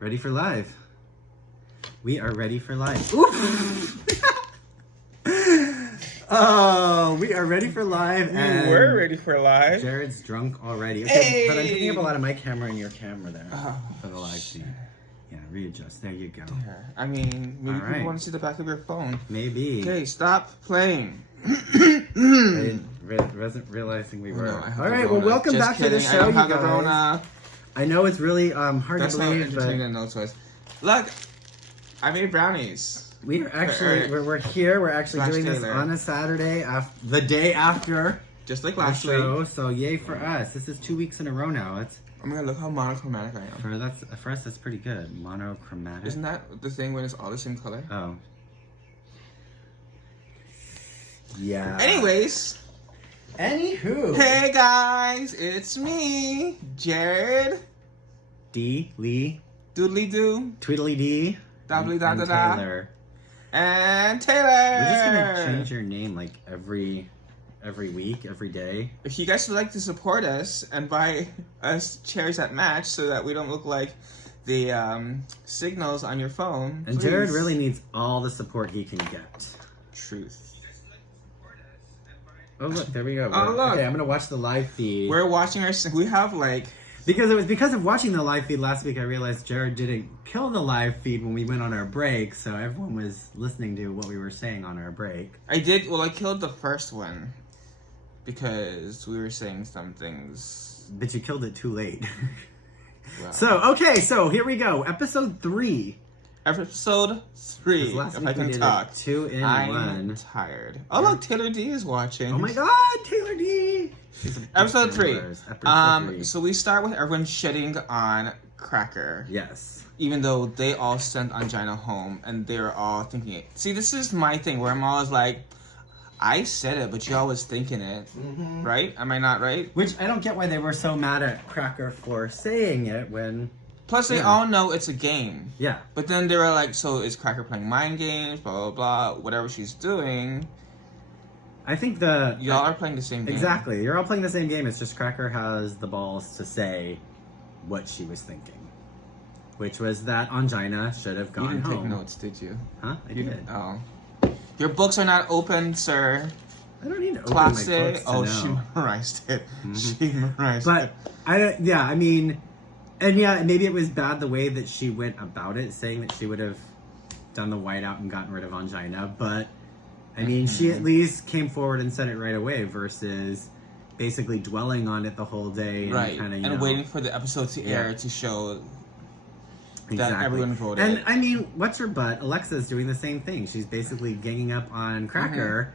Ready for live. We are ready for live. Oof. Oh, we are ready for live. We were ready for live. Jared's drunk already. Okay, Hey. but I'm picking up a lot of my camera and your camera there for the live feed. Yeah, readjust. There you go. I mean, maybe All right. people want to see the back of your phone. Maybe. Okay, stop playing. I wasn't realizing we were. No, I have All the right, well, Rona. welcome Just back kidding. to the show, I don't you have the guys. Rona. I know it's really hard That's to not believe, entertaining but to know to us. Look, I made brownies. we are actually we're here. We're actually Slash doing this Taylor. on a Saturday, the day after Just like the last week. show. So yay for us! This is 2 weeks in a row now. It's Oh my god, look how monochromatic I am. for us that's pretty good. Monochromatic. Isn't that the thing when it's all the same color? Oh. Yeah. Anyways, Anywho. hey guys, it's me, Jared. D. Lee. Doodly doo. Tweedly D. Doubly da and da da. Taylor. And Taylor. We're just gonna change your name like every week, every day. If you guys would like to support us and buy us chairs that match so that we don't look like the signals on your phone, And please. Jared really needs all the support he can get. Truth. Oh look, there we go. Oh, look. Okay, I'm gonna watch the live feed. We're watching we have like... Because it was because of watching the live feed last week I realized Jared didn't kill the live feed when we went on our break, so everyone was listening to what we were saying on our break. I killed the first one because we were saying some things. But you killed it too late. Well, So here we go. Episode 3. Episode 3, Last if week I we can did talk. 2 in I'm 1. tired. Oh look, Taylor D is watching. Oh my god, Taylor D! Episode 3. Episode 3. So we start with everyone shitting on Cracker. Yes. Even though they all sent Angina home and they were all thinking it. See, this is my thing where I'm always like, I said it, but you all was thinking it. Mm-hmm. Right? Am I not right? Which I don't get why they were so mad at Cracker for saying it when... Plus, they all know it's a game. Yeah. But then they were like, so is Cracker playing mind games, blah, blah, blah, whatever she's doing. I think Y'all are playing the same game. Exactly. You're all playing the same game. It's just Cracker has the balls to say what she was thinking. Which was that Angina should have You gone didn't home. take notes, did you? Huh? I did. Oh. Your books are not open, sir. I don't need to open Class my A. books to Oh, know. she memorized it. Mhm. She memorized But it. I mean, and yeah, maybe it was bad the way that she went about it, saying that she would have done the whiteout and gotten rid of Angina. But I mean, she at least came forward and said it right away versus basically dwelling on it the whole day and Right. kind of And waiting for the episode to air to show that everyone voted. And I mean, what's her butt? Alexa's doing the same thing. She's basically ganging up on Cracker,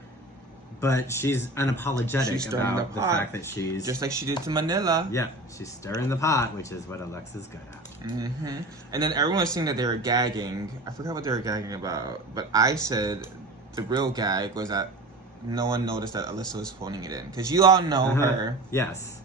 but she's unapologetic She's stirring about the the pot. fact that she's just like she did to Manila. yeah, she's stirring the pot, which is what Alexa's good at. Mm-hmm. And then everyone was saying that they were gagging. I forgot what they were gagging about, but I said the real gag was that no one noticed that Alyssa was phoning it in because you all know her. Yes,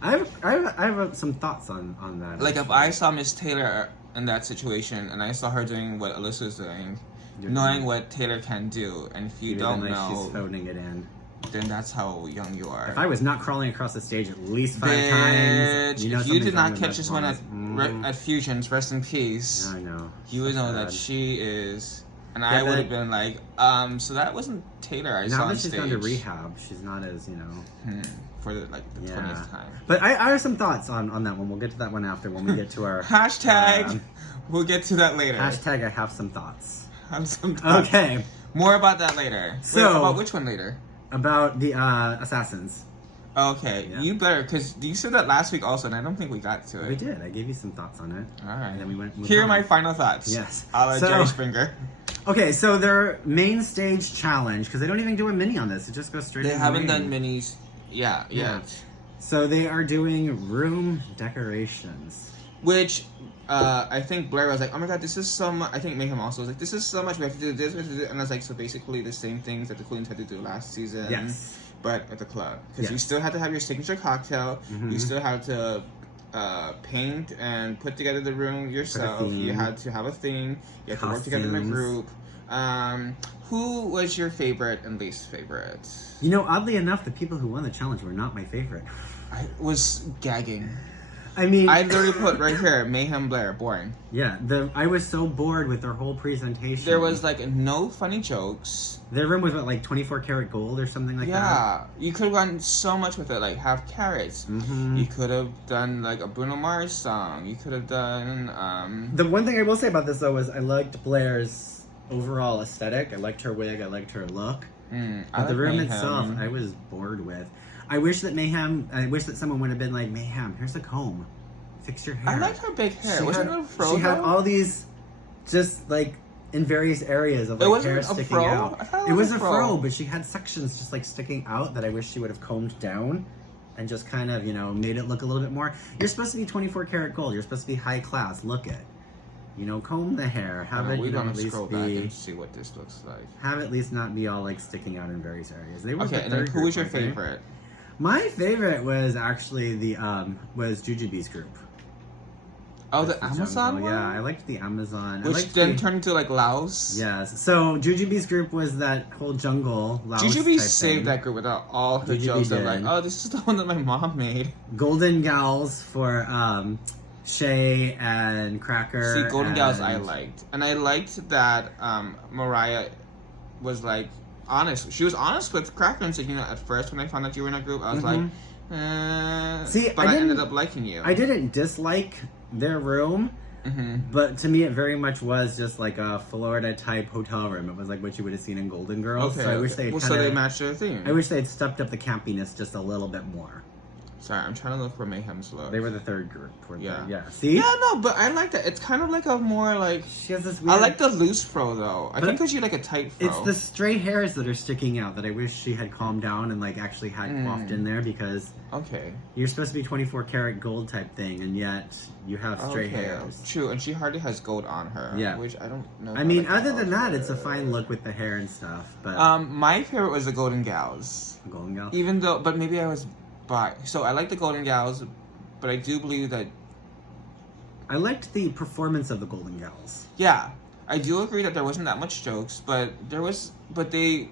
I have some thoughts on that. Like if actually. I saw Miss Taylor in that situation and I saw her doing what Alyssa was doing, knowing what Taylor can do, and if you don't like know, she's phoning it in. then that's how young you are. If I was not crawling across the stage at least 5 Bitch, times, if you something's did wrong not with catch that this one at voice. at Fusions, rest in peace. I know. You would So know that sad. she is, and Yeah, I would but- have been like, so that wasn't Taylor I saw Now on that she's stage. gone to rehab, she's not as For the 20th time. But I have some thoughts on that one. We'll get to that one after when we get to our Hashtag, we'll get to that later. hashtag. I have some thoughts. Have some time. Okay, More about that later. So- Wait, about which one later? about the assassins. Okay, Yeah. you better, because you said that last week also, and I don't think we got to We it. did. I gave you some thoughts on it. All right. And then we moved Here are on. my final thoughts. Yes. A la So- Jerry Springer. Okay, so their main stage challenge, because they don't even do a mini on this. It just goes straight. They into haven't the done main. minis. Yeah. So they are doing room decorations. Which, I think Blair was like, oh my god, this is so much. I think Mayhem also was like, this is so much. We have to do this, we have to do this. And I was like, so basically the same things that the Queens had to do last season. Yes. But at the club. Because you Yes. still had to have your signature cocktail. Mhm. You still had to paint and put together the room yourself. You theme. had to have a theme. You had to work together in a Costumes. group. Who was your favorite and least favorite? You know, oddly enough, the people who won the challenge were not my favorite. I was gagging. I mean, I literally put right here, Mayhem Blair, boring. Yeah, I was so bored with their whole presentation. There was like no funny jokes. Their room was what, like 24 karat gold or something like that? Yeah, you could have done so much with it, like have carrots. Mm-hmm. You could have done like a Bruno Mars song. You could have done. The one thing I will say about this though was I liked Blair's overall aesthetic. I liked her wig. I liked her look. But the room itself, I was bored with. I wish that someone would have been like, Mayhem, here's a comb. Fix your hair. I liked her big hair. Wasn't it a fro? She had all these, just like in various areas of like hair sticking out. It was a fro, but she had sections just like sticking out that I wish she would have combed down and just kind of, made it look a little bit more. You're supposed to be 24 karat gold. You're supposed to be high class. Look it. Comb the hair. Have it, we're gonna at least scroll be. back and see what this looks like. Have it at least not be all like sticking out in various areas. They were Okay, and then who was your favorite? My favorite was actually was Jujubee's group. Oh, the Amazon one? Yeah, I liked the Amazon. Which then turned into like Laos? Yes. So Jujubee's group was that whole jungle Laos Jujubee type saved thing. that group without all her jokes of like, oh, this is the one that my mom made. Golden Gals for Shay and Cracker. See, Golden Gals I liked. And I liked that Mariah was like honest. She was honest with Cracker and said, at first when I found out you were in a group, I was like, See, but I ended up liking you. I didn't dislike their room, but to me it very much was just like a Florida type hotel room. It was like what you would have seen in Golden Girls. Okay, so I wish they so they matched their theme. I wish they had stepped up the campiness just a little bit more. Sorry, I'm trying to look for Mayhem's look. They were the third group. Yeah. See? Yeah, no, but I like that. It's kind of like a more like. She has this weird. I like the loose fro though. I think because you like a tight fro. It's the stray hairs that are sticking out that I wish she had calmed down and like actually had coiffed in there because. Okay. You're supposed to be 24 karat gold type thing, and yet you have stray hairs. True, and she hardly has gold on her. Yeah. Which I don't know. I mean, other than that, it's a fine look with the hair and stuff. But my favorite was the Golden Gals. Golden Gals. Even though, but maybe I was. So I like the Golden Gals, but I do believe that. I liked the performance of the Golden Gals. Yeah, I do agree that there wasn't that much jokes, but they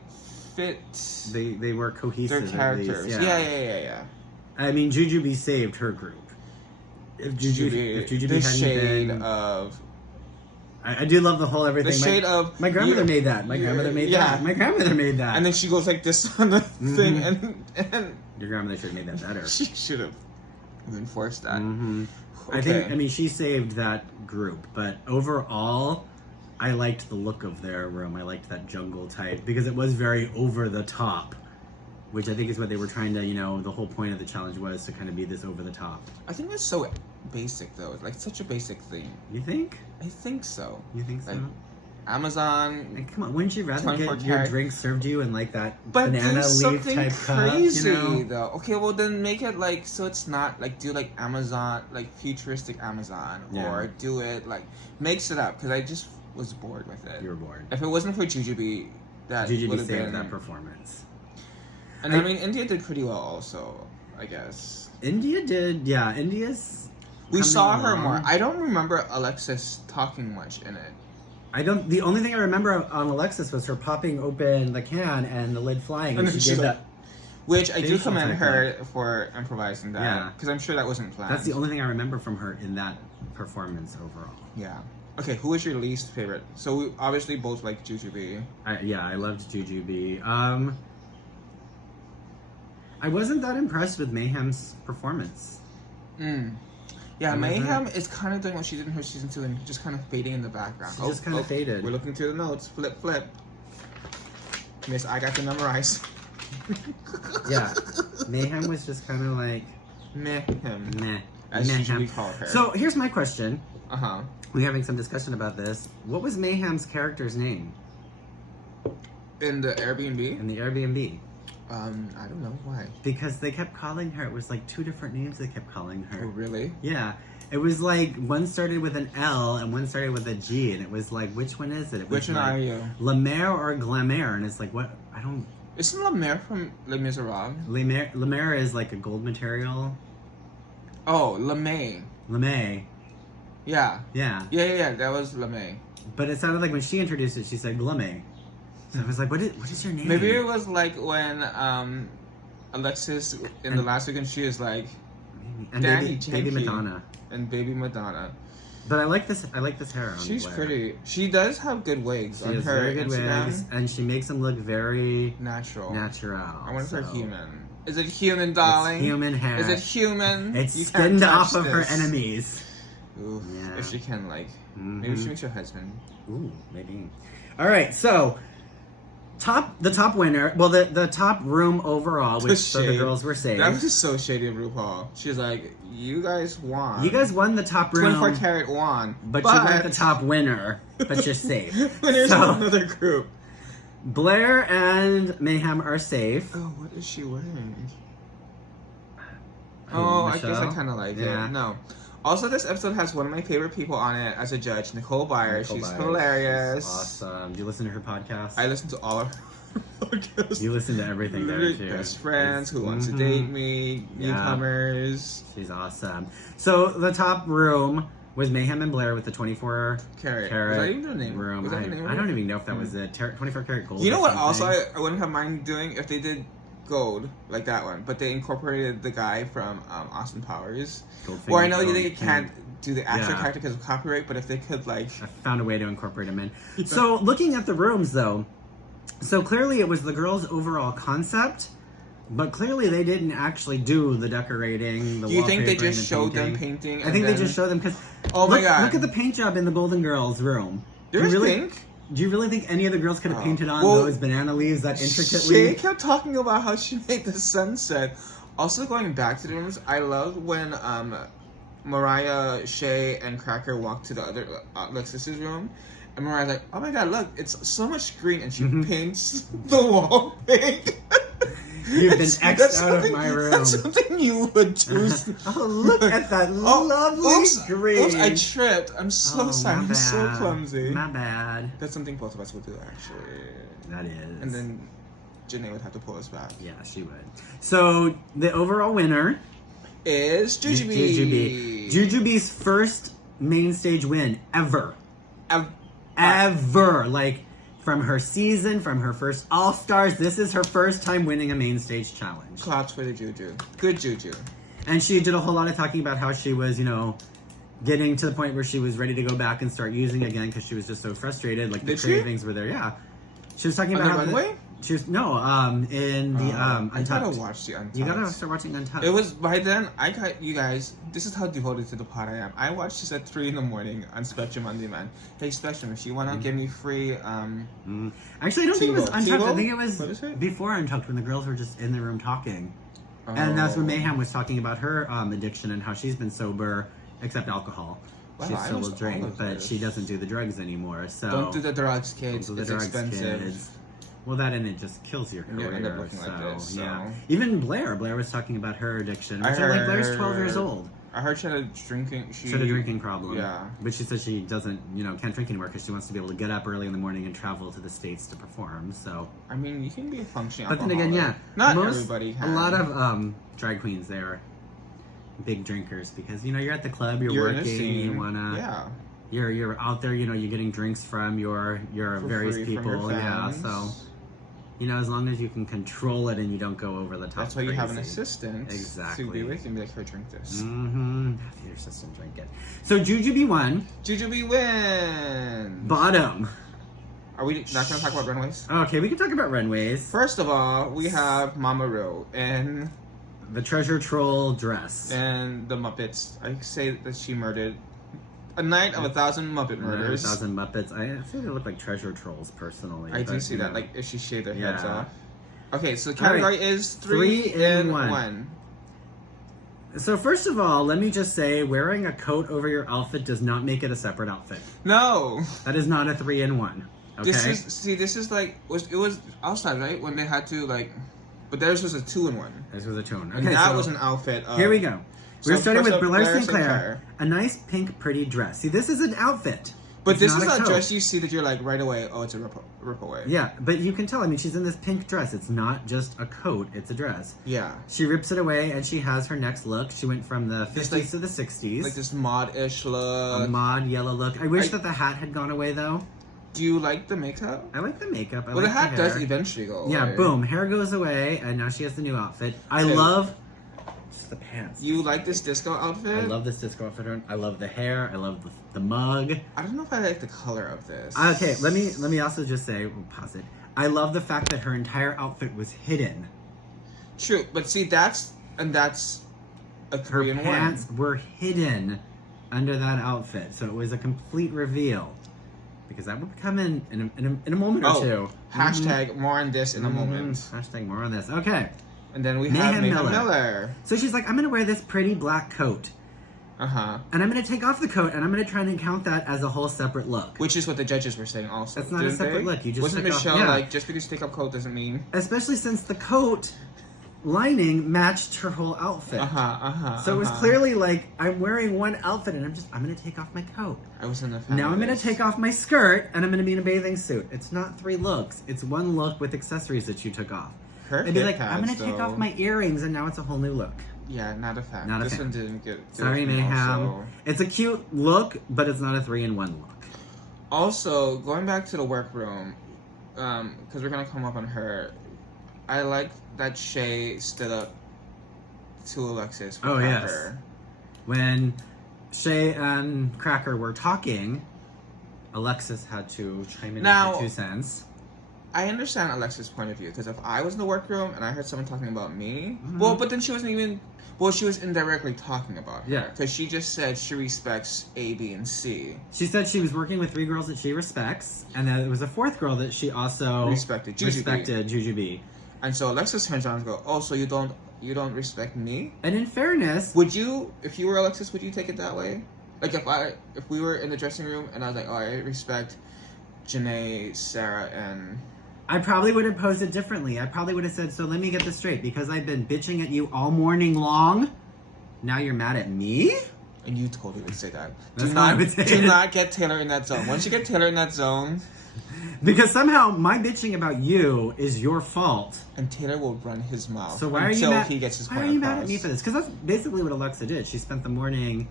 fit. They were cohesive. Their characters. At least. Yeah. I mean, Jujubee saved her group. If Jujubee the hadn't shade been, of. I do love the whole everything. The shade of. My grandmother made that. My grandmother made that. My grandmother made that. And then she goes like this on the thing, and. Your grandmother should have made that better. She should have reinforced that. Okay. I mean, she saved that group, but overall, I liked the look of their room. I liked that jungle type because it was very over the top, which I think is what they were trying to, the whole point of the challenge was to kind of be this over the top. I think that's so basic though. It's like such a basic thing. You think? I think so. You think so? Like, Amazon. Like, come on, wouldn't you rather get your drink served you in like that but banana leaf type crazy, cup? Though. Okay, well then make it like so it's not like do like Amazon, like futuristic Amazon, or do it like mix it up because I just was bored with it. You were bored. If it wasn't for Jujubee, that would have been that performance. And I mean, India did pretty well also, I guess. India did, yeah. India's. We saw her more. I don't remember Alexis talking much in it. The only thing I remember on Alexis was her popping open the can and the lid flying, and she gave that. Which I do commend her for improvising that. Yeah. Because I'm sure that wasn't planned. That's the only thing I remember from her in that performance overall. Yeah. Okay, who was your least favorite? So we obviously both like Jujubee. I loved Jujubee. I wasn't that impressed with Mayhem's performance. Yeah, Mayhem is kind of doing what she did in her season 2 and just kind of fading in the background. She just kind of faded. We're looking through the notes. Flip. Miss, I got to memorize. Yeah. Mayhem was just kind of like... Mayhem. Meh. As usually call her. So, here's my question. Uh-huh. We're having some discussion about this. What was Mayhem's character's name? In the Airbnb? In the Airbnb. I don't know why. Because they kept calling her. It was like 2 different names they kept calling her. Oh, really? Yeah. It was like one started with an L and one started with a G, and it was like, which one is it? Which one are you? La Mer or Glamour? And it's like, what? I don't. Isn't La Mer from Les Miserables? La Mer is like a gold material. Oh, La May. La May. Yeah. Yeah. Yeah. That was La May. But it sounded like when she introduced it, she said Glamour. So I was like, what is your name? Maybe it was like when Alexis in the last weekend, she was like, And Danny baby Jenke. Madonna. And baby Madonna. But I like this hair on She's Blair. pretty. She does have good wigs She on has her very good Instagram. wigs, and she makes them look very Natural. I want her human. Is it human, darling? It's human hair. Is it human? It's You can't skinned touch off of her this. enemies. Oof. Yeah. If she can, like, Mm-hmm. maybe she makes her husband. Ooh, maybe. All right, so the top winner. Well, the top room overall, which so the shade. girls were saying. That was just so shady of RuPaul. She's like, you guys won. You guys won the top room. 24 karat won. But you weren't the top winner. But you're safe. Winners So- of another group. Blair and Mayhem are safe. Oh, what is she wearing? Who, Oh, I guess I Michelle? kind of like Yeah. it. No. Also, this episode has one of my favorite people on it as a judge, Nicole Byer. Nicole She's Byers. hilarious. She's awesome. Do you listen to her podcast? I listen to all of her podcasts. You listen to everything there too. Best friends, Who Wants to Mhm. Date Me, Yeah. Newcomers. She's awesome. So the top room was Mayhem and Blair with the 24 Carrot. carat Was that even the name? room. Was that the name of I it? don't even know if that was it. 24 karat gold. You know or what? Also, something. I wouldn't have mind doing if they did gold like that one, but they incorporated the guy from Austin Powers. Goldfinger, Or I know Gold they King. can't do the actual Yeah. character because of copyright, but if they could, like, I found a way to incorporate them in. So looking at the rooms though, so clearly it was the girls' overall concept, but clearly they didn't actually do the decorating. The do you think they wallpapering, just the showed them painting. painting? I and think they then- just showed them because. Oh my God. Look at the paint job in the Golden Girls room. Do you There's really pink. Do you really think any of the girls could have Oh. painted on Well, those banana leaves that intricately? Shay kept talking about how she made the sunset. Also, going back to the rooms, I love when Mariah, Shay, and Cracker walked to the other Alexis's room, and Mariah's like, "Oh my God, look! It's so much green," and she paints the wall pink. You've been That's X'd out of something- my room. That's something you would do. Oh, look at that Oh, lovely oops, green. Oops, I tripped. I'm so Oh, sorry. my I'm so bad. clumsy. My bad. That's something both of us would do, actually. That is. And then Janae would have to pull us back. Yeah, she would. So the overall winner Is is Jujubee. Jujubee's first main stage win ever. I've- Ever. Like from her season, from her first All Stars, this is her first time winning a main stage challenge. Claps for the Juju. Good Juju. And she did a whole lot of talking about how she was, getting to the point where she was ready to go back and start using again because she was just so frustrated. Like the Did she? cravings were there. Yeah, she was talking On about the how runway? she was in the I Untucked. gotta watch the Untucked. You gotta start watching Untucked. It was by then. I got you guys. This is how devoted to the pod I am. I watched this at 3 a.m. on Spectrum on Demand. Hey Spectrum, if you wanna give me free, Actually, I don't think it was TiVo. Untucked. I TiVo? think it was What is it? before Untucked when the girls were just in the room talking. And that's when Oh. Mayhem was talking about her addiction and how she's been sober, except alcohol. Wow, She I still missed will drink, all of but this. she doesn't do the drugs anymore. So Don't do the drugs, kids. Don't do It's the drugs, expensive. kids. Well, that and it just kills your You'll career. end up looking like so, this, so. yeah. Even Blair was talking about her addiction. I Which I'm like, Blair's heard- 12 years old. I heard she had a drinking. She had a drinking problem. Yeah. But she said she doesn't, can't drink anymore because she wants to be able to get up early in the morning and travel to the States to perform. So. I mean, you can be a functioning But then alcoholic. again, yeah. Not most- everybody A can. lot of drag queens, they are big drinkers because, you're at the club, you're in a working, scene. you wanna. Yeah. You're out there, you're getting drinks from your For various free from your people. Yeah. fans. So. As long as you can control it and you don't go over the top. That's why you have an crazy. assistant Exactly. to be with you and be like, here, drink this. Mm-hmm. Have your assistant drink it. So Jujubee won. Jujubee wins. Bottom. Are we not going to talk about runways? Okay, we can talk about runways. First of all, we have Mama Ro and The treasure troll dress. the Muppets. I say that she murdered a night of 1,000 Muppet murders. 1,000 Muppets. I think they look like treasure trolls, personally. I do but, see that, like if she shaved their heads Yeah. off. Okay, so the category is Three in one. 1. So first of all, let me just say, wearing a coat over your outfit does not make it a separate outfit. No. That is not a 3-in-1. Okay. This is like it was outside, right? When they had to but theirs was a 2-in-1. This was a tone. And Okay, that so was an outfit of, here we go. So We're starting first with up, Blair Blair Sinclair. Sinclair. A nice pink pretty dress. See, this is an outfit. But It's this is a not a coat. dress you see that you're like right away, oh, it's a rip away. Yeah, but you can tell. I mean, she's in this pink dress. It's not just a coat. It's a dress. Yeah. She rips it away, and she has her next look. She went from the 50s This, to the 60s. Like this mod-ish look. A mod yellow look. I wish that the hat had gone away, though. Do you like the makeup? I like the makeup. I Well, like the hat hair. does eventually go away. Yeah, boom. Hair goes away, and now she has the new outfit. I Okay. love the pants. You like this disco outfit? I love this disco outfit. I love the hair. I love the mug. I don't know if I like the color of this. Okay, let me also just say, we'll pause it. I love the fact that her entire outfit was hidden. True, but see, that's a Her 3-in-1. pants were hidden under that outfit, so it was a complete reveal. Because that would come in a moment or two. Hashtag more on this in a moment. Hashtag more on this. Okay. And then we have Mayhem Miller. So she's like, I'm going to wear this pretty black coat. Uh-huh. And I'm going to take off the coat, and I'm going to try and count that as a whole separate look. Which is what the judges were saying also. That's not a separate look. You just Wasn't took off- Michelle yeah. like, just because you take off coat doesn't mean... Especially since the coat lining matched her whole outfit. So it was uh-huh. clearly like, I'm wearing one outfit, and I'm going to take off my coat. I wasn't a fan Now of I'm going to this. take off my skirt, and I'm going to be in a bathing suit. It's not 3 looks. It's 1 look with accessories that you took off. Her It'd be hip like, I'm going pads, to take off though. my earrings, and now it's a whole new look. Yeah, not a fan. Not a this fan. one didn't get... Sorry, Mayhem. It's a cute look, but it's not a 3-in-1 look. Also, going back to the workroom, because we're going to come up on her, I like that Shay stood up to Alexis. Oh, yes. Her. When Shay and Cracker were talking, Alexis had to chime in Now- with her 2 cents. I understand Alexis' point of view, because if I was in the workroom and I heard someone talking about me, Mhm. well, but then she wasn't even... Well, she was indirectly talking about her. Yeah. Because she just said she respects A, B, and C. She said she was working with 3 girls that she respects, and that it was a 4th girl that she also Respected. Jujubee. And so Alexis turns around and goes, oh, so you don't respect me? And in fairness, Would you, if you were Alexis, would you take it that way? Like if we were in the dressing room and I was like, oh, I respect Janae, Sarah, and... I probably would have posed it differently. I probably would have said, so let me get this straight. Because I've been bitching at you all morning long, now you're mad at me? And you totally would say that. That's how I would say do it. not get Taylor in that zone. Once you get Taylor in that zone, Because somehow my bitching about you is your fault. and Taylor will run his mouth So why are you until mad? he gets his Why point are you across. mad at me for this? Because that's basically what Alexa did. She spent the morning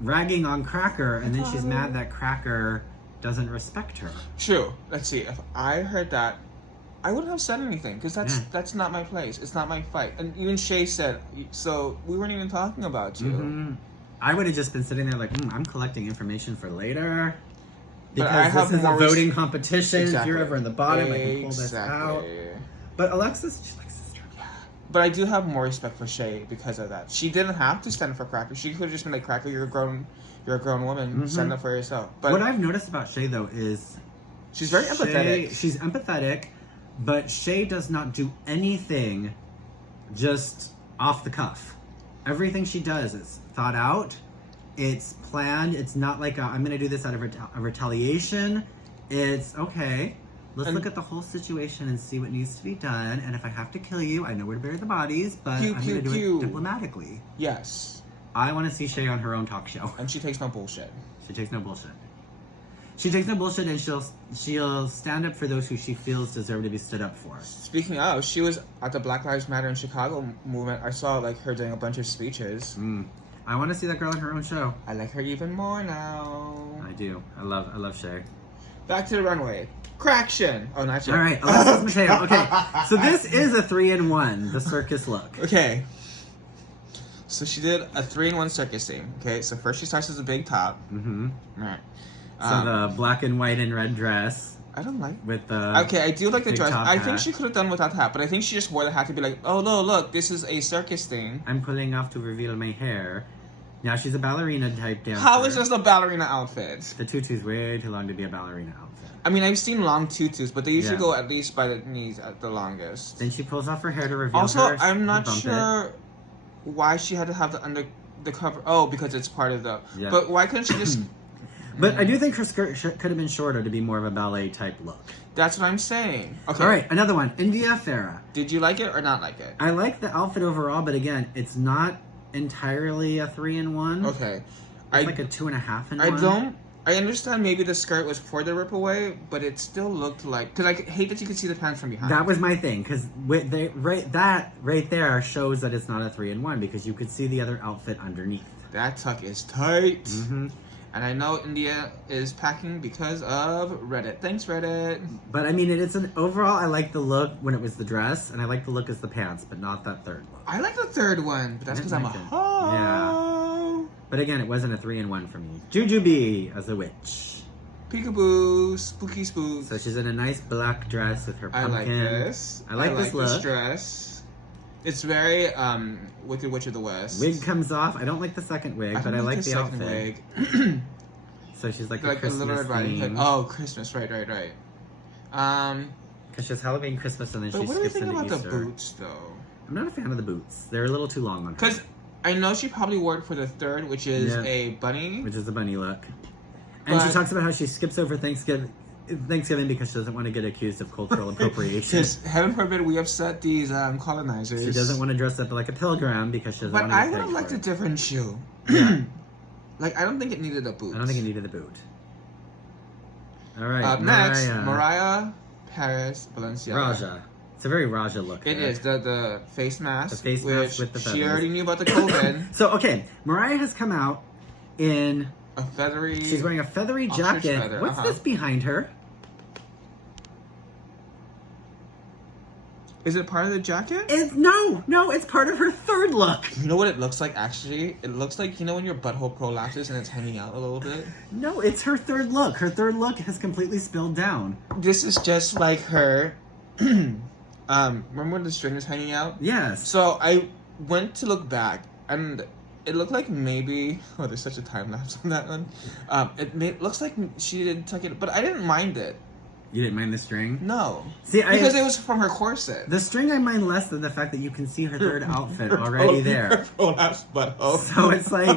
ragging on Cracker, and then she's mad that Cracker doesn't respect her. True. Let's see. If I heard that, I wouldn't have said anything because Yeah. that's not my place. It's not my fight. And even Shay said, so we weren't even talking about you. Mhm. I would have just been sitting there like, I'm collecting information for later. But I Because have this is a more voting competition. If Exactly. you're ever in the bottom, I can pull this Exactly. out. But Alexis, she's like sister. But I do have more respect for Shay because of that. She didn't have to stand up for Cracker. She could have just been like, Cracker, you're a grown woman. Mhm. Stand up for yourself. But What I've noticed about Shay, though, is she's very empathetic. She's empathetic, but Shay does not do anything just off the cuff. Everything she does is thought out. It's planned. It's not like I'm going to do this out of a retaliation. It's, okay, let's And- look at the whole situation and see what needs to be done. And if I have to kill you, I know where to bury the bodies, but Pew, I'm pew, going to do pew. it diplomatically. Yes. I want to see Shay on her own talk show. And she takes no bullshit. She takes no bullshit. She takes no bullshit, and she'll stand up for those who she feels deserve to be stood up for. Speaking of, she was at the Black Lives Matter in Chicago movement. I saw like her doing a bunch of speeches. I want to see that girl on her own show. I like her even more now. I do. I love Shay. Back to the runway. Craction. Oh, not yet. All right, Alexis Mateo. Okay, so this is a 3-in-1, the circus look. Okay. So she did a 3-in-1 circus thing. Okay, so first she starts as a big top. Mm-hmm. All right. So the black and white and red dress I don't like. with the Okay, I do like the big dress. top I think hat. she could have done without the hat, but I think she just wore the hat to be like, oh no, look, this is a circus thing. I'm pulling off to reveal my hair. Now she's a ballerina type dancer. How is this a ballerina outfit? The tutu's way too long to be a ballerina outfit. I mean, I've seen long tutus, but they usually Yeah. go at least by the knees at the longest. Then she pulls off her hair to reveal Also, her. I'm not bump it. sure why she had to have the cover. Oh, because it's part of the. Yeah. But why couldn't she just? But I do think her skirt could have been shorter to be more of a ballet type look. That's what I'm saying. Okay. All right, another one, India Farah. Did you like it or not like it? I like the outfit overall, but again, it's not entirely a 3-in-1. Okay. It's like a 2.5-in-1. I don't. I understand maybe the skirt was for the rip away, but it still looked like. Because I hate that you could see the pants from behind. That was my thing, because right there shows that it's not a 3-in-1 because you could see the other outfit underneath. That tuck is tight. Mm-hmm. And I know India is packing because of Reddit. Thanks, Reddit. But I mean, it's an overall. I like the look when it was the dress, and I like the look as the pants, but not that third look. I like the third one, but that's because I'm a hoe. Yeah. But again, it wasn't a 3-in-1 for me. Jujubee as a witch. Peekaboo, spooky spook. So she's in a nice black dress with her pumpkin. I like this. I like this look. This dress. It's very Wicked Witch of the West. Wig comes off. I don't like the second wig, but I like the outfit. Wig. So she's like a Christmas little Red Riding Hood. theme. Oh, Christmas, right. Because she's Halloween, Christmas, and then but she what do you skips think into about Easter. the boots, though? I'm not a fan of the boots. They're a little too long on her. Because I know she probably wore it for the third, which is a bunny. Which is the bunny look. And she talks about how she skips over Thanksgiving because she doesn't want to get accused of cultural appropriation. Because heaven forbid we upset these colonizers. She doesn't want to dress up like a pilgrim because she doesn't want to But get I would have liked for a it. different shoe. Yeah. Like, I don't think it needed a boot. I don't think it needed the boot. All right. Up next, Mariah, Paris, Balenciaga. Raja. It's a very Raja look. It is the face mask. The face mask with the feathers. She already knew about the COVID. So, okay. Mariah has come out in... A feathery... She's wearing a feathery ostrich jacket. feather, What's this behind her? Is it part of the jacket? No, it's part of her third look. You know what it looks like, actually? It looks like, you know when your butthole prolapses and it's hanging out a little bit? No, it's her third look. Her third look has completely spilled down. This is just like her... remember when the string is hanging out? Yes. So I went to look back, and it looked like maybe... Oh, there's such a time lapse on that one. It looks like she didn't tuck it, but I didn't mind it. You didn't mind the string? No. See, because it was from her corset. The string I mind less than the fact that you can see her third outfit already there. Prolapse butthole. So it's like,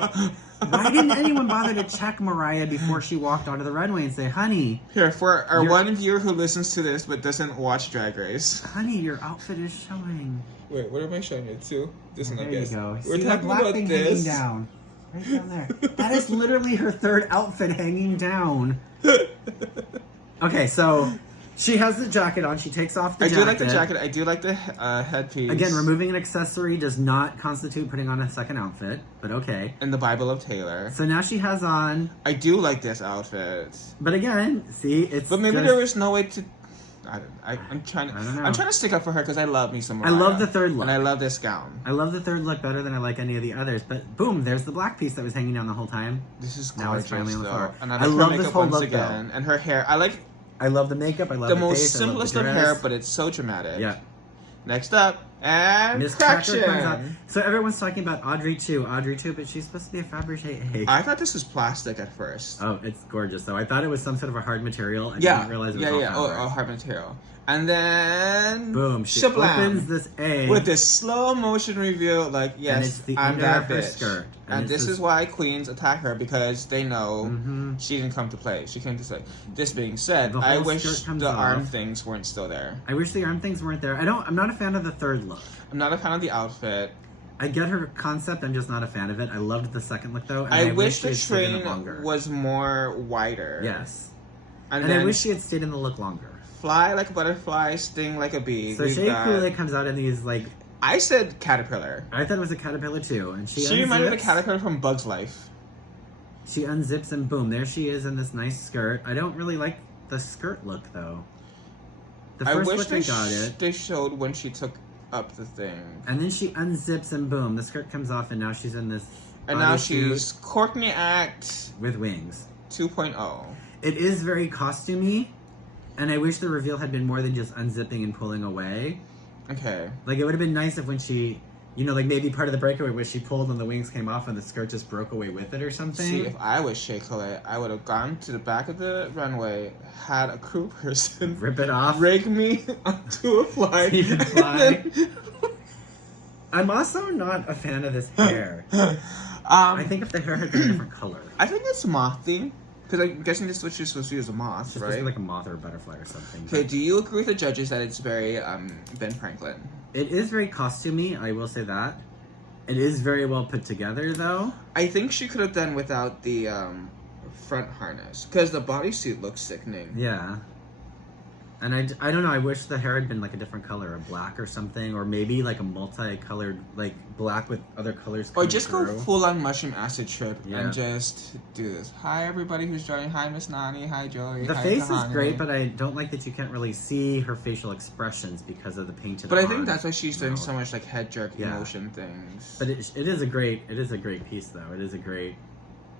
why didn't anyone bother to check Mariah before she walked onto the runway and say, honey... Here, for our one viewer who listens to this but doesn't watch Drag Race. Honey, your outfit is showing. Wait, what am I showing it to? This one, I guess. There you go. We're see talking black about thing this. hanging down. Right down there. That is literally her third outfit hanging down. Okay, so... She has the jacket on. She takes off the jacket. I do like the jacket. I do like the headpiece. Again, removing an accessory does not constitute putting on a second outfit, but okay. In the Bible of Taylor. So now she has on... I do like this outfit. But again, see, it's... But maybe there was no way to... I'm trying I don't know. I'm trying to stick up for her because I love me some Mariah. I love the third look. And I love this gown. I love the third look better than I like any of the others. But boom, there's the black piece that was hanging down the whole time. This is gorgeous, Now it's finally on the floor. And I I like love her this makeup whole once look, again. though. And her hair. I love the makeup. I love the the most face, simplest I of love the hair, dress. but it's so dramatic. Yeah. Next up, and Miss Cracker comes out. Craction. So everyone's talking about Audrey 2, but she's supposed to be a Fabergé 8. I thought this was plastic at first. Oh, it's gorgeous though. I thought it was some sort of a hard material. I didn't realize it was all fabric. Oh, hard material. And then Boom, she shablam. opens this egg. With this slow motion reveal, like, yes, I'm that bitch. Skirt. And this is why queens attack her, because they know she didn't come to play. She came to say. This being said, The I whole wish skirt comes the off. arm things weren't still there. I wish the arm things weren't there. I'm not a fan of the third look. I'm not a fan of the outfit. I get her concept, I'm just not a fan of it. I loved the second look though. And I wish the she had stayed in it train longer. was more wider. Yes. And I then wish she had stayed in the look longer. fly like a butterfly, sting like a bee. So Shea Coulee comes out in these like... I said caterpillar. I thought it was a caterpillar too. And she reminded me of unzips. the caterpillar from Bug's Life. She unzips and boom, there she is in this nice skirt. I don't really like the skirt look though. The first look I got it. They showed when she took up the thing. And then she unzips and boom, the skirt comes off and now she's in this And now bodysuit she's Courtney Act with wings. 2.0. It is very costumey, and I wish the reveal had been more than just unzipping and pulling away. Okay. Like, it would have been nice if when she, you know, like maybe part of the breakaway was she pulled and the wings came off and the skirt just broke away with it or something. See, if I was Shea Coulee, I would have gone to the back of the runway, had a crew person Rip it off. rake me onto a fly. See the fly. I'm also not a fan of this hair. I think if the hair had been a different color. I think it's mothy. Because I'm guessing this is what she's supposed to use a moth, It's supposed right? to be like a moth or a butterfly or something. Okay, do you agree with the judges that it's very Ben Franklin? It is very costumey, I will say that. It is very well put together, though. I think she could have done without the front harness. Because the bodysuit looks sickening. Yeah. And I don't know, I wish the hair had been like a different color, a black or something, or maybe like a multicolored, like black with other colors Or coming just through. go full on mushroom acid trip Yeah. and just do this. Hi everybody who's joining. Hi Miss Nani. Hi Joey. The hi face is Tahani. great, but I don't like that you can't really see her facial expressions because of the painted But I on think that's why she's doing mouth. so much like head jerk Yeah. emotion things. But it is a great piece though. It is a great.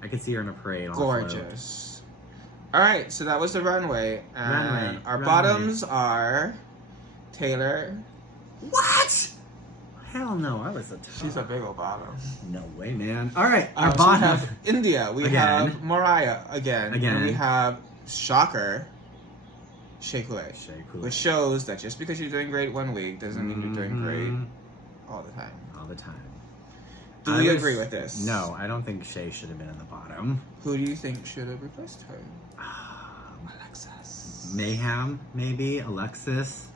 I could see her in a parade. On a float. Gorgeous. All right, so that was the runway, and our bottoms are Taylor. What? Hell no! I was a top. She's a big old bottom. No way, man. All right, our So we bottom. have India. We Again. have Mariah again. And we have Shocker. Shea Coulee. Which shows that just because you're doing great one week doesn't mean you're doing great all the time. All the time. Do we agree with this? No, I don't think Shea should have been in the bottom. Who do you think should have replaced her? Alexis. Mayhem, maybe. Alexis,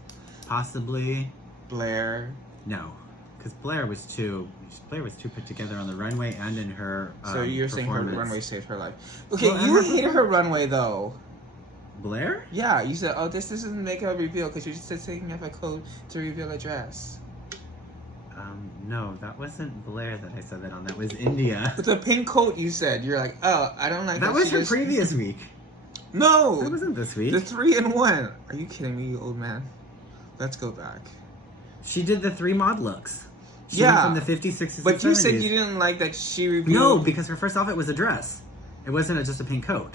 possibly. Blair. No, because Blair was too put together on the runway and in her. So you're saying her performance. runway saved her life. Okay, Well, you and her hated her runway though. Blair? Yeah, you said, oh, this doesn't make a reveal because you're just taking off a coat to reveal a dress. No, that wasn't Blair that I said that on. That was India. With the pink coat, you said, you're like, oh, I don't like that. That was she her just- previous week. No! That wasn't this week. The 3-in-1. Are you kidding me, you old man? Let's go back. She did the 3 mod looks. She Yeah. went from the 50s, 60s, But and you 70s. said you didn't like that she revealed... No, because her first outfit was a dress. It wasn't just a pink coat.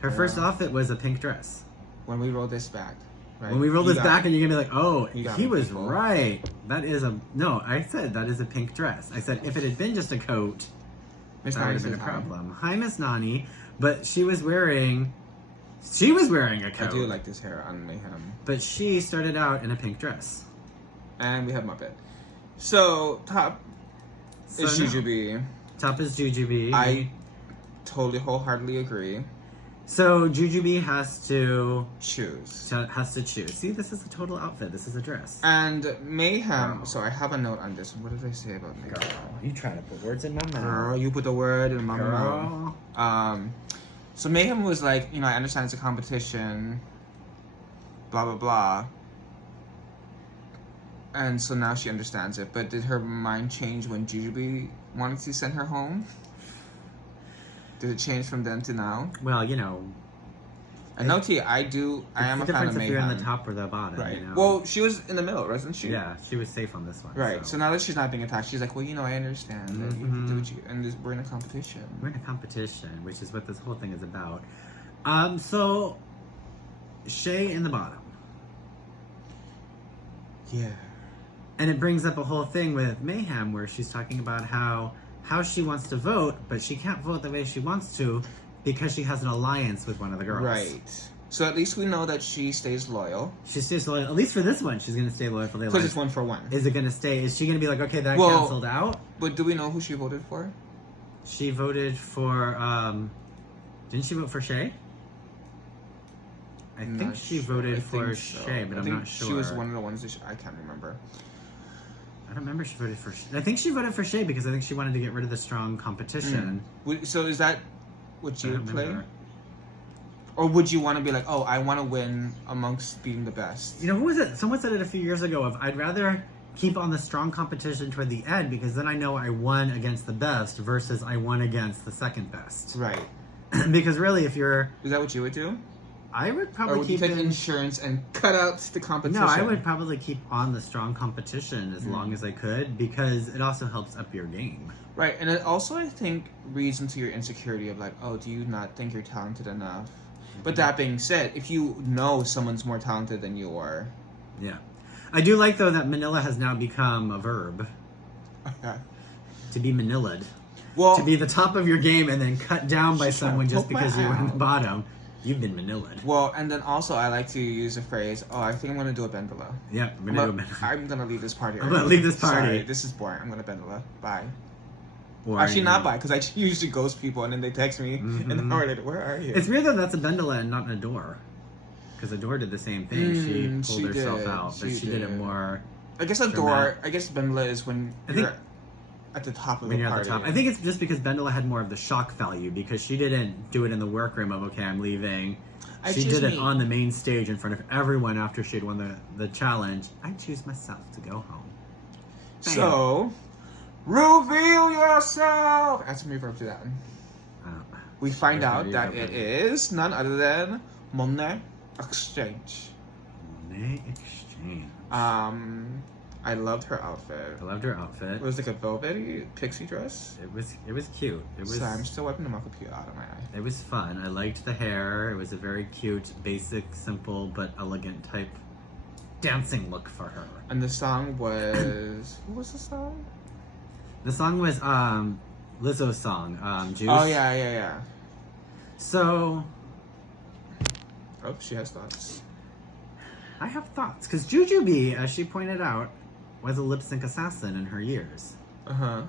Her first outfit was a pink dress. When we roll this back, right? When we roll You this got back me. and you're gonna be like, oh, You got he me, was people. right. That is a... No, I said that is a pink dress. I said if it had been just a coat, Miss that would Nani have been a says hi. problem. Hi, Miss Nani. But she was wearing a I coat. do like this hair on Mayhem. But she started out in a pink dress. And we have Muppet. So, top is So, no. Jujubee. Top is Jujubee. I totally wholeheartedly agree. So Jujubee has to Choose. choose. See, this is a total outfit. This is a dress. And Mayhem, Girl. so I have a note on this. What did I say about Mayhem? Girl, you trying to put words in my mouth. Girl, you put the word in my Girl. mouth. So Mayhem was like, you know, I understand it's a competition, blah, blah, blah. And so now she understands it. But did her mind change when Jujubee wanted to send her home? Did it change from then to now? Well, you know, And no tea, I am it's a the fan of difference if Mayhem. you're in the top or the bottom. Right. You know? Well, she was in the middle, wasn't she? yeah, she was safe on this one. Right. So now that she's not being attacked, she's like, well, you know, I understand that you can do what you, and we're in a competition. we're in a competition, which is what this whole thing is about. So Shea in the bottom. Yeah. And it brings up a whole thing with Mayhem where she's talking about how she wants to vote, but she can't vote the way she wants to because she has an alliance with one of the girls. Right. So at least we know that she stays loyal. She stays loyal. At least for this one, she's going to stay loyal for the Because alliance. it's 1 for 1. Is it going to stay? Is she going to be like, okay, that Well- canceled out? But do we know who she voted for? She voted for, didn't she vote for Shea? I I'm think not she sure. voted I for think so. Shea, but I I'm think not sure. She was one of the ones that I can't remember. I don't remember she voted for Shea. I think she voted for Shea because I think she wanted to get rid of the strong competition. So is that what I you don't would play? remember. Or would you want to be like, oh, I want to win amongst being the best? You know, who was it? Someone said it a few years ago of I'd rather keep on the strong competition toward the end because then I know I won against the best versus I won against the second best. Right. Because really, if you're... Is that what you would do? I would Or probably would you keep take in... insurance and cut out the competition? No, I would probably keep on the strong competition as long as I could because it also helps up your game. Right, and it also, I think, reads into your insecurity of like, oh, do you not think you're talented enough? But that being said, if you know someone's more talented than you are... Yeah. I do like, though, that Manila has now become a verb. To be Manila'd. Well, To be the top of your game and then cut down by She's trying to someone just poke my because you're in the out. bottom. You've been Manila'd. well, and then also I like to use the phrase, oh, I think I'm going to do a Bendela. Yep, I'm gonna do Manila. I'm going to leave this party. I'm gonna leave this party. Sorry, this is boring. I'm going to Bendela. Bye. Or Actually, you- not bye, because I usually ghost people and then they text me an hour later, where are you? It's weird that that's a Bendela and not an Adore. Because Adore did the same thing. She pulled she herself did. out, but She she did it did. more I guess Adore, dramatic. I guess Bendela is when I think- you're at the top of when the you're party. at the top. I think it's just because Bendela had more of the shock value because she didn't do it in the workroom of, okay, I'm leaving. She did it on the main stage in front of everyone after she'd won the challenge. I choose myself to go home. Bam. So, reveal yourself! Add some reverb to that. We find out that it is none other than Monet Exchange. Monet Exchange. I loved her outfit. I loved her outfit. It was like a velvety pixie dress. It was cute. It was. Sorry, I'm still wiping the makeup out of my eye. It was fun. I liked the hair. It was a very cute, basic, simple, but elegant type dancing look for her. And the song was... What was the song? The song was Lizzo's song, Juice. Oh, yeah. So... Oh, she has thoughts. I have thoughts. Because Jujubee, as she pointed out, was a lip sync assassin in her years. Uh-huh.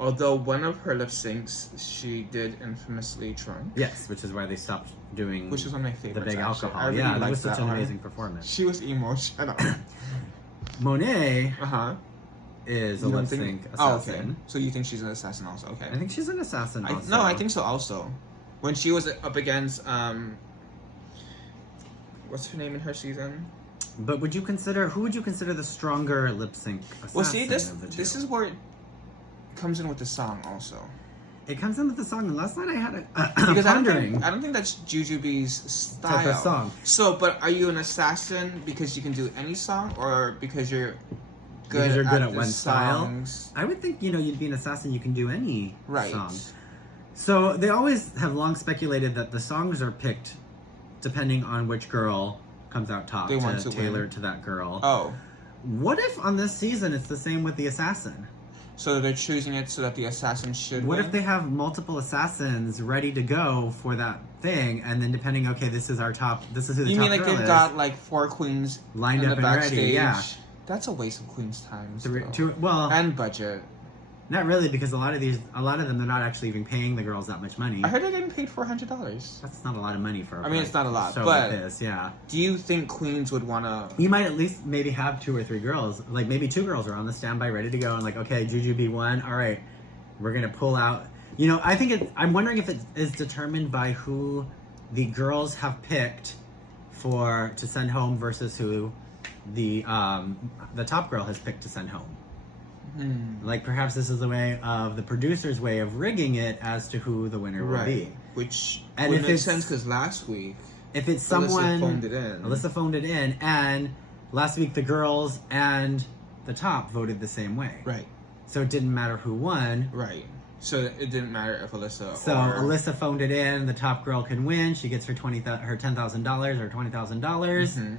Although one of her lip syncs, she did infamously drunk. Yes, which is why they stopped doing... Which is one of my favorites, the big actually. alcohol. Really that was that such an amazing performance. She was emotional. Monet Uh-huh. is a lip sync assassin. Oh, okay. So you think she's an assassin also? Okay. I think she's an assassin also. No, I think so also. When she was up against, what's her name in her season? But who would you consider the stronger lip sync assassin? Well, see, this of the two? is where it comes in with the song also. It comes in with the song, and last night I had a Because pondering. I don't think that's Jujubee's style. Type of song. So, but are you an assassin because you can do any song, or because you're good at the one songs? style? I would think you'd be an assassin. You can do any Right. song. So they always have long speculated that the songs are picked depending on which girl comes out top. They want to tailor win. to that girl. Oh. What if on this season it's the same with the assassin? So they're choosing it so that the assassin should What win? if they have multiple assassins ready to go for that thing, and then depending, okay, this is our top, this is who the You top mean like girl they've is. got like 4 queens Lined in up the and ready, backstage? yeah. That's a waste of queens' time. Well, and budget. not really, because a lot of them, they're not actually even paying the girls that much money. I heard they're getting paid $400. That's not a lot of money for a I mean, it's not a lot, show but like this, yeah. Do you think queens would want to? You might at least maybe have 2 or 3 girls, like maybe 2 girls are on the standby ready to go, and like, okay, Jujubee won, all right, we're gonna pull out. I think I'm wondering if it is determined by who the girls have picked to send home versus who the top girl has picked to send home. Like perhaps this is the way of the producer's way of rigging it as to who the winner will be. Which and would if make it's, sense because last week, if it's someone Alyssa phoned it in, and last week the girls and the top voted the same way. Right. So it didn't matter who won. Right. So it didn't matter if Alyssa. So Alyssa phoned it in. The top girl can win. She gets her $10,000 or $20,000,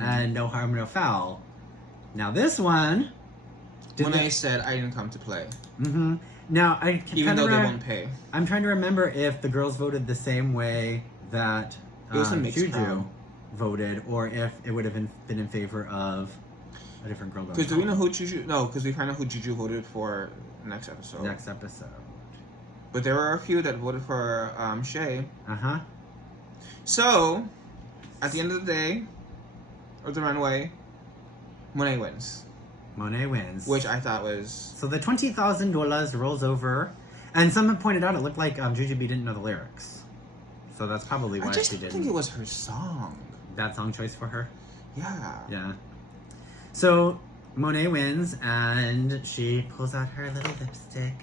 and no harm, no foul. Now this one. Monet said, "I didn't come to play." Mm-hmm. Now even though they won't pay. I'm trying to remember if the girls voted the same way that Juju voted, or if it would have been in favor of a different girl. Because do we know who Juju? No, because we find out who Juju voted for next episode. But there were a few that voted for Shay. So, at the end of the day, of the runway, Monet wins. Which I thought was... So the $20,000 rolls over. And someone pointed out it looked like Jujubee didn't know the lyrics. So that's probably why she didn't. I just think it was her song. Bad song choice for her? Yeah. Yeah. So Monet wins and she pulls out her little lipstick.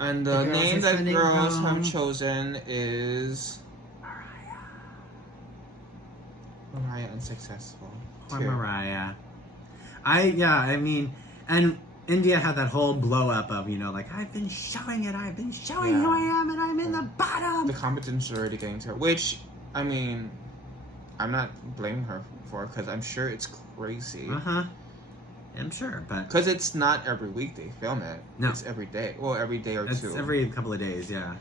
And the name that girls have chosen is... Mariah Unsuccessful. Poor Mariah. I mean, and India had that whole blow up of, like, I've been showing who I am, and I'm in the bottom. The competence is already getting to her, which, I mean, I'm not blaming her for, because I'm sure it's crazy. I'm sure, but... Because it's not every week they film it. No. It's every day. Well, every day or two. It's every couple of days, yeah.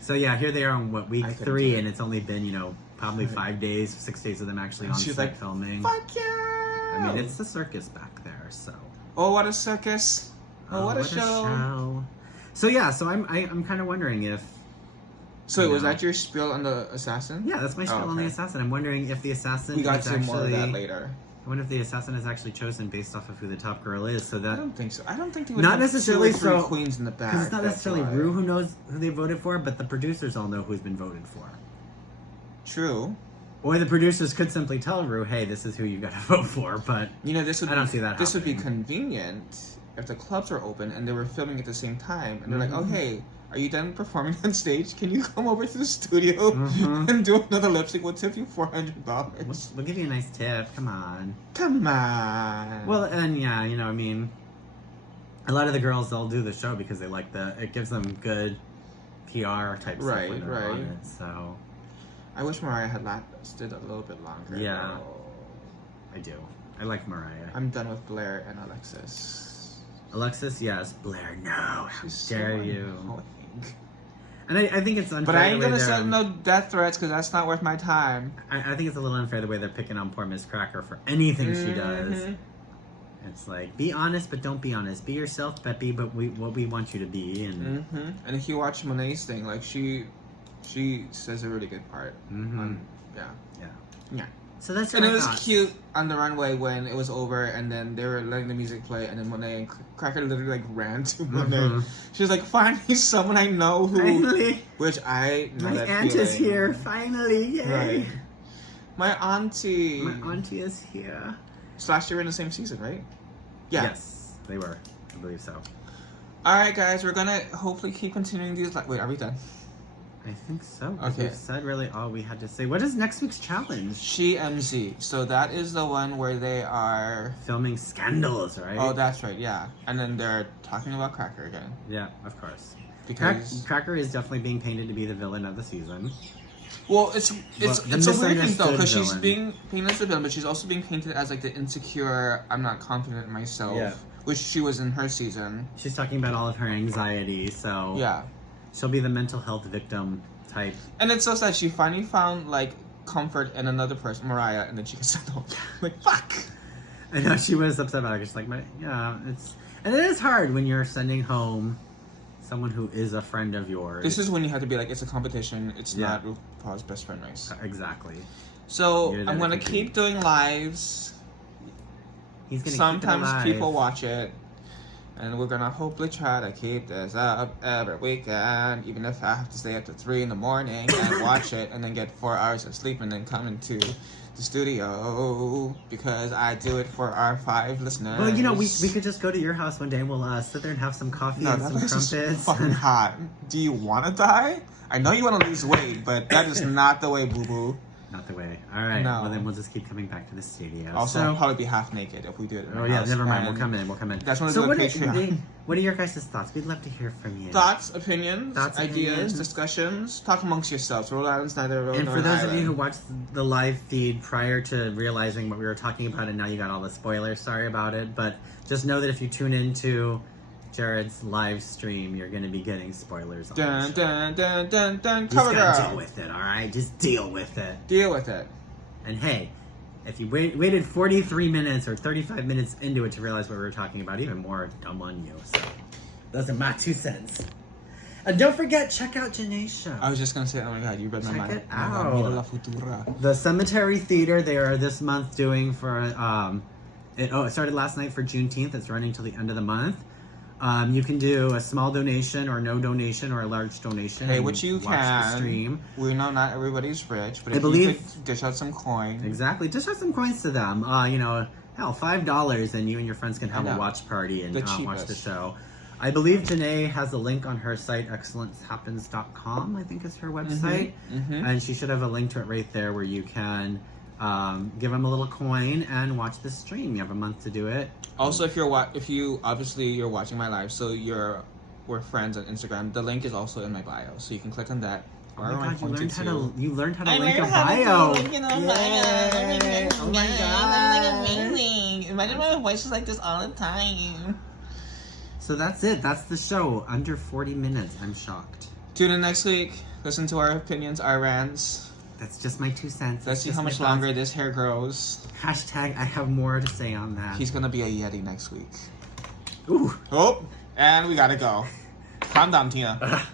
So, yeah, here they are on, week 3, and it's only been, probably 5 days, 6 days of them actually on set filming. Fuck yeah! I mean, it's the circus back there, so... Oh, what a circus! Oh, what a show! So yeah, I'm kind of wondering if... So was that your spiel on the assassin? Yeah, that's my spiel on the assassin. I'm wondering if the assassin we got to more of that later. I wonder if the assassin is actually chosen based off of who the top girl is, so that... I don't think so. I don't think they would not have necessarily 2 or 3 queens in the back. Because it's not necessarily Ru who knows who they voted for, but the producers all know who's been voted for. True. Or the producers could simply tell Ru, hey, this is who you gotta vote for, but You know, this would I don't see that This would be happening. convenient if the clubs were open and they were filming at the same time, and they're like, "Oh, Mhm. hey, are you done performing on stage? Can you come over to the studio Mhm. and do another lip sync? We'll tip you $400." we'll give you a nice tip. Come on. Come on. Well, and yeah, you know, I mean, a lot of the girls, they'll do the show because they like it gives them good PR type stuff Right, when they're on right. it, so I wish Mariah had lasted a little bit longer. Yeah. though. I do. I like Mariah. I'm done with Blair and Alexis. Alexis, yes. Blair, no. How She's dare so you? annoying. And I think it's unfair. But I ain't the way gonna they're- send no death threats because that's not worth my time. I think it's a little unfair the way they're picking on poor Miss Cracker for anything she does. Mhm. It's like, be honest, but don't be honest. Be yourself, Peppy, but what we want you to be. And And if you watch Monet's thing, like she says a really good part. Mhm. Yeah. yeah. Yeah. So that's And what it I was thought. cute on the runway when it was over, and then they were letting the music play, and then Monet and Cracker literally like ran to Monet. Mhm. She was like, "Finally, someone I know who," Finally, which I know my that aunt is feeling. here. Finally, yay! Right. My auntie. My auntie is here. Slash, they were in the same season, right? Yeah. Yes, they were. I believe so. All right, guys, we're gonna hopefully keep continuing these. Wait, are we done? I think so. 'Cause Okay. We've said really all we had to say. What is next week's challenge? She MZ. So that is the one where they are. Filming scandals, right? Oh, that's right. Yeah, and then they're talking about Cracker again yeah, of course. because. Cracker is definitely being painted to be the villain of the season. Well, it's the a weird thing though misunderstood because she's villain. being painted as a villain, but she's also being painted as like the insecure. I'm not confident in myself, Yeah. which she was in her season. She's talking about all of her anxiety, so Yeah, she'll be the mental health victim type. and it's so sad. She finally found like comfort in another person, Mariah, and then she gets sent home. Like fuck. I know she was upset about it. She's like, and it is hard when you're sending home someone who is a friend of yours. This is when you have to be like, it's a competition. It's Yeah. not RuPaul's best friend race. Exactly. So You're I'm there gonna to compete. keep doing lives. He's gonna Sometimes keep it alive. people watch it, and we're gonna hopefully try to keep this up every weekend, even if I have to stay up to 3 in the morning and watch it, and then get 4 hours of sleep, and then come into the studio because I do it for our 5 listeners. Well, you know, we could just go to your house one day and we'll sit there and have some coffee No, and that some place is crumpets. fucking hot. Do you want to die? I know you want to lose weight, but that is not the way, boo boo. Not the way. All right. No. Well, then we'll just keep coming back to the studio. Also, So- I'll probably be half naked if we do it. In Oh my yeah, house, never mind. We'll and come in. We'll come in. That's one of So the what Patreon. what are your guys' thoughts? We'd love to hear from you. Thoughts, opinions, Thoughts, ideas, opinions. discussions. Talk amongst yourselves. Rhode Island's neither Rhode And nor for an those of you island. who watched the live feed prior to realizing what we were talking about, and now you got all the spoilers, sorry about it. But just know that if you tune into Jared's live stream, you're going to be getting spoilers on Dun the show. dun dun dun dun. Just Cover gotta deal girl. with it, all right? Just deal with it. Deal with it. And hey, if you waited 43 minutes or 35 minutes into it to realize what we were talking about, even more dumb on you. So, those are my 2 cents. And don't forget, check out Janae's show. I was just gonna say, oh my god, you read my Check mind. it Mamma mia out. la futura. The Cemetery Theater, they are this month doing for, it started last night for Juneteenth. It's running till the end of the month. You can do a small donation or no donation or a large donation. Hey, and what you watch can. the stream. We know not everybody's rich, but I if believe- you could dish out some coin. Exactly. Just have some coins to them. Hell, $5 and you and your friends can have I a know. watch party and The watch the cheapest. show. I believe Janae has a link on her site, excellencehappens.com, I think is her website. Mm-hmm. And she should have a link to it right there where you can give them a little coin and watch the stream. You have a month to do it. Also, if you obviously you're watching my live, so we're friends on Instagram. The link is also in my bio, so you can click on that. Oh Where my am I god, pointing to? you learned how to I link a learned how to bio. link in a bio. Yay. Oh my god. Amazing. Imagine my voice is like this all the time. So that's it. That's the show. Under 40 minutes. I'm shocked. Tune in next week. Listen to our opinions, our rants. That's just my 2 cents. Let's That's see just how my much thoughts. longer this hair grows. Hashtag I have more to say on that. He's gonna be a Yeti next week. Ooh. Oh, and we gotta go. Calm down, Tina. Ugh.